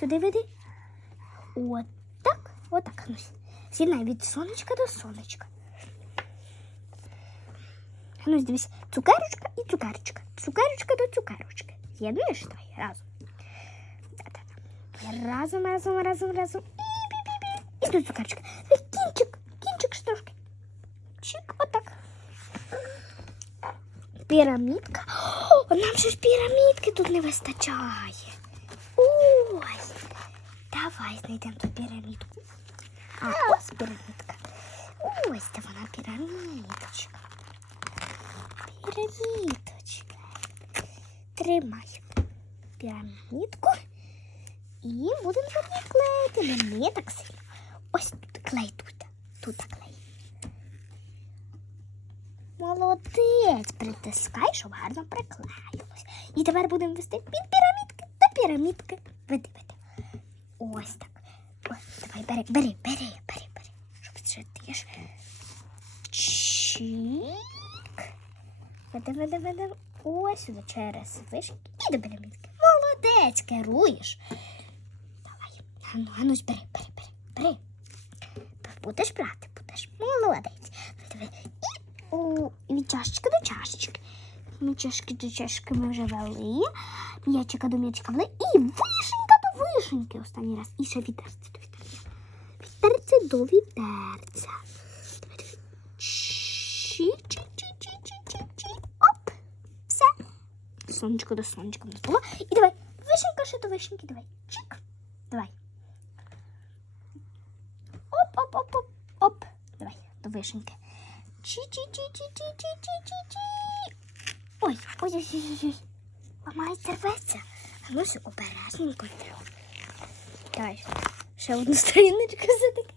Сюди веди. Отак, отак. Ну, з'єднай від сонечка до сонечка. Ну, дивись, цукерочка і цукерочка. Цукерочка до цукерочки. З'єднуєш давай разом. Да-да-да. Разом, разом, разом, разом. І пі-пі-пі. І до цукерочки. Ой, Кінчик, кінчик ж трошки. Чик, отак. Пірамідка. О, нам же ж пірамідки тут не вистачає. Ось. Давай знайдемо ту пірамідку. А, ось пірамідка. Ось де вона пірамідочка. Пірамідочка. Тримай пірамідку. І будемо за клеїти. Не, так сильно. Ось тут клей тут. Тут клей. Молодець, притискай, щоб гарно приклеїлось. І тепер будемо вести від пірамідки до пірамідки. Веди. Ось так. Ось, давай, бери, бери, бери, бери, бери. Щоб це ти ж. Чик. Веди, веди, веди. Ось сюди через вишки і до пірамідки. Молодець, керуєш. Давай. Ану, ану, бери, бери, бери, бери. Будеш брати, будеш. Молодець. Диви. І у, від чашечки до чашечки. Від чашки до чашки ми вже вели. М'ячика до м'ячика вели. І вишенька вишеньки останній раз. І ще відерце до відерця. Відерце до відерця. Чі. Оп. Все. Сонечко до сонечка. І давай. Вишенька ще до вишеньки. Давай. Чик. Давай. Оп, оп. Давай, до вишеньки. чі чі чі чі чі чі чі чі чі Ой, ой, ой, ой, ой. Ламається рветься. А ну все обережненько. Давай, ще одну сторіночку все-таки.